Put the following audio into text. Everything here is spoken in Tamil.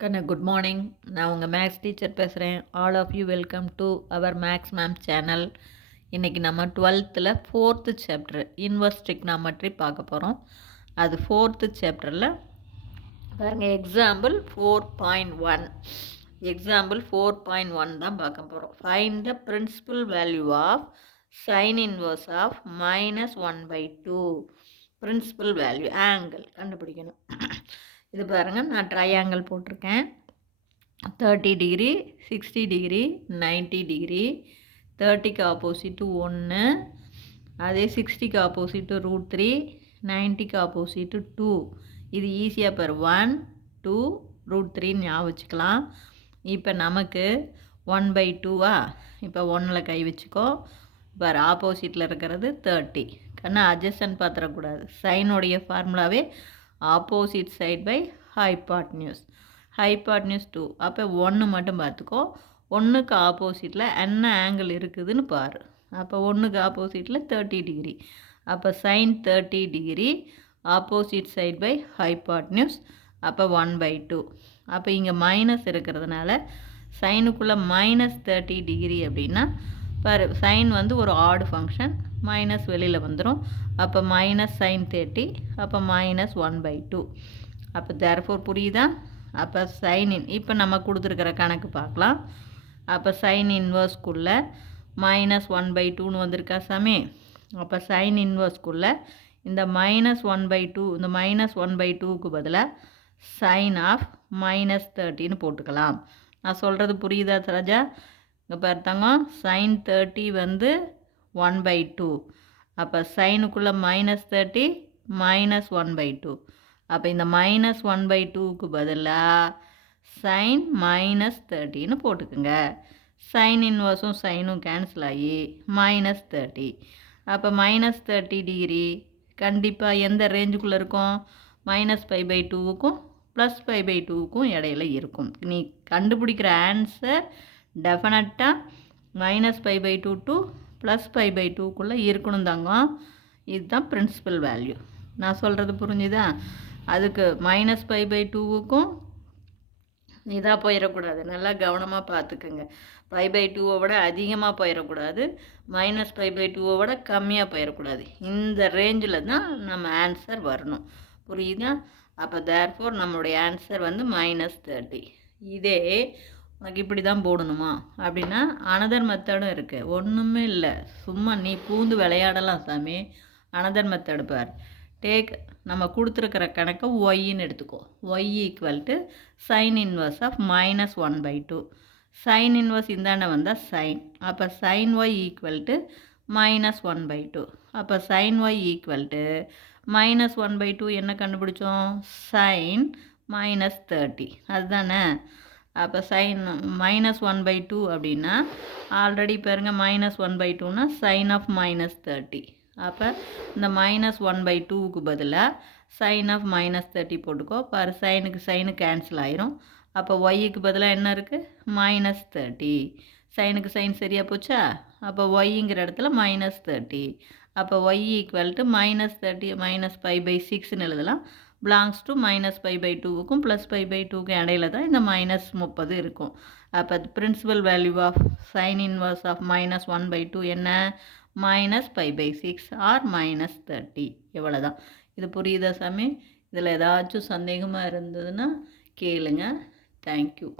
கண்ணா குட் மார்னிங். நான் உங்கள் மேக்ஸ் டீச்சர் பேசுகிறேன். All of you welcome to our maths ma'am channel. இன்றைக்கி நம்ம 12th fourth chapter inverse trigonometry பார்க்க போகிறோம். அது ஃபோர்த்து சாப்டரில் பாருங்கள், எக்ஸாம்பிள் 4.1 தான் பார்க்க போகிறோம். Find the principal value of sine inverse of -1/2. Principal value angle கண்டுபிடிக்கணும். இது பாருங்கள், நான் ட்ரையாங்கிள் போட்டிருக்கேன். 30 டிகிரி, 60 டிகிரி, 90 டிகிரி. 30க்கு ஆப்போசிட்டு 1, அதே 60க்கு ஆப்போசிட்டு √3, 90க்கு ஆப்போசிட்டு 2. இது ஈஸியாக பாரு, 1 2 √3 ஞாபகம் வச்சுக்கலாம். இப்போ நமக்கு 1/2வா? இப்போ 1ல் கை வச்சுக்கோ. பாரு, ஆப்போசிட்டில் இருக்கிறது 30. கண்ணா அட்ஜஸ்டன் பார்த்துடக்கூடாது. சைனுடைய ஃபார்முலாவே opposite side by hypotenuse. Hypotenuse 2. அப்போ 1 மட்டும் பார்த்துக்கோ. 1க்கு ஆப்போசிட்டில் என்ன ஆங்கிள் இருக்குதுன்னு பாரு. அப்போ 1க்கு ஆப்போசிட்டில் 30 டிகிரி. அப்போ sine 30 degree opposite side by hypotenuse. அப்போ 1/2. அப்போ இங்கே மைனஸ் இருக்கிறதுனால சைனுக்குள்ளே -30 டிகிரி அப்படின்னா பாரு, சைன் வந்து ஒரு ஆட் ஃபங்க்ஷன், மைனஸ் வெளியில் வந்துடும். அப்போ மைனஸ் சைன் 30, அப்போ -1/2. அப்போ தேர்ஃபோர் புரியுதா? அப்போ சைன் இப்போ நம்ம கொடுத்துருக்கிற கணக்கு பார்க்கலாம். அப்போ சைன் இன்வர்ஸ்குள்ளே -1/2ன்னு வந்திருக்கா சாமி. அப்போ சைன் இன்வர்ஸ்குள்ளே இந்த -1/2, இந்த -1/2க்கு பதிலாக சைன் ஆஃப் -30ன்னு போட்டுக்கலாம். நான் சொல்கிறது புரியுதா ராஜா? இங்கே பார்த்தாங்க, சைன் 30 வந்து 1/2. அப்போ சைனுக்குள்ளே -30 -1/2. அப்போ இந்த -1/2க்கு பதிலாக சைன் -30ன்னு போட்டுக்குங்க. சைன் இன்வர்ஸும் சைனும் கேன்சல் ஆகி -30. அப்போ -30 டிகிரி கண்டிப்பாக எந்த ரேஞ்சுக்குள்ளே இருக்கும்? -π/2க்கும் +π/2க்கும் இடையில இருக்கும். நீ கண்டுபிடிக்கிற ஆன்சர் டெஃபினட்டாக -π/2 டு +π/2க்குள்ளே இருக்கணும் தாங்க. இதுதான் பிரின்சிபல் வேல்யூ. நான் சொல்கிறது புரிஞ்சுதா? அதுக்கு -π/2க்கும் இதாக போயிடக்கூடாது. நல்லா கவனமாக பார்த்துக்குங்க. π/2 விட அதிகமாக போயிடக்கூடாது, -π/2 விட கம்மியாக போயிடக்கூடாது. இந்த ரேஞ்சில் தான் நம்ம ஆன்சர் வரணும். புரியுதா? அப்போ தேர்ஃபோர் நம்மளுடைய ஆன்சர் வந்து -30. இதே உனக்கு இப்படி தான் போடணுமா அப்படின்னா அனதர் மெத்தடும் இருக்குது. ஒன்றுமே இல்லை, சும்மா நீ பூந்து விளையாடலாம் சாமி. அனதர் மெத்தடு பார். டேக் நம்ம கொடுத்துருக்கிற கணக்கை ஒய்ன்னு எடுத்துக்கோ. Y equal to sine inverse of -1/2. Sine inverse இந்தாண்ட வந்தால் சைன். அப்போ சைன் ஒய் ஈக்குவல் டு -1/2. அப்போ சைன் ஒய் ஈக்குவல் டு -1/2 என்ன கண்டுபிடிச்சோம்? சைன் -30. அதுதானே? அப்போ சைன் -1/2 அப்படின்னா ஆல்ரெடி பாருங்கள், -1/2னா சைன் ஆஃப் -30. அப்போ இந்த -1/2க்கு பதிலாக சைன் ஆஃப் -30 போட்டுக்கோ. பாரு, சைனுக்கு சைனு கேன்சல் ஆயிரும். அப்போ ஒய்க்கு பதிலாக என்ன இருக்குது? -30. சைனுக்கு சைன் சரியாக போச்சா? அப்போ ஒய்ங்கிற இடத்துல -30. அப்போ ஒய் ஈக்குவல் டு -30 -π/6ன்னு எழுதலாம். பிலாங்ஸ் டு -π/2க்கும் +π/2க்கும் இடையில தான் இந்த -30 இருக்கும். அப்போ principal value of sine inverse of -1/2 என்ன? -π/6 ஆர் -30. எவ்வளோ தான். இது புரியுதா சாமி? இதில் ஏதாச்சும் சந்தேகமாக இருந்ததுன்னா கேளுங்க. தேங்க்யூ.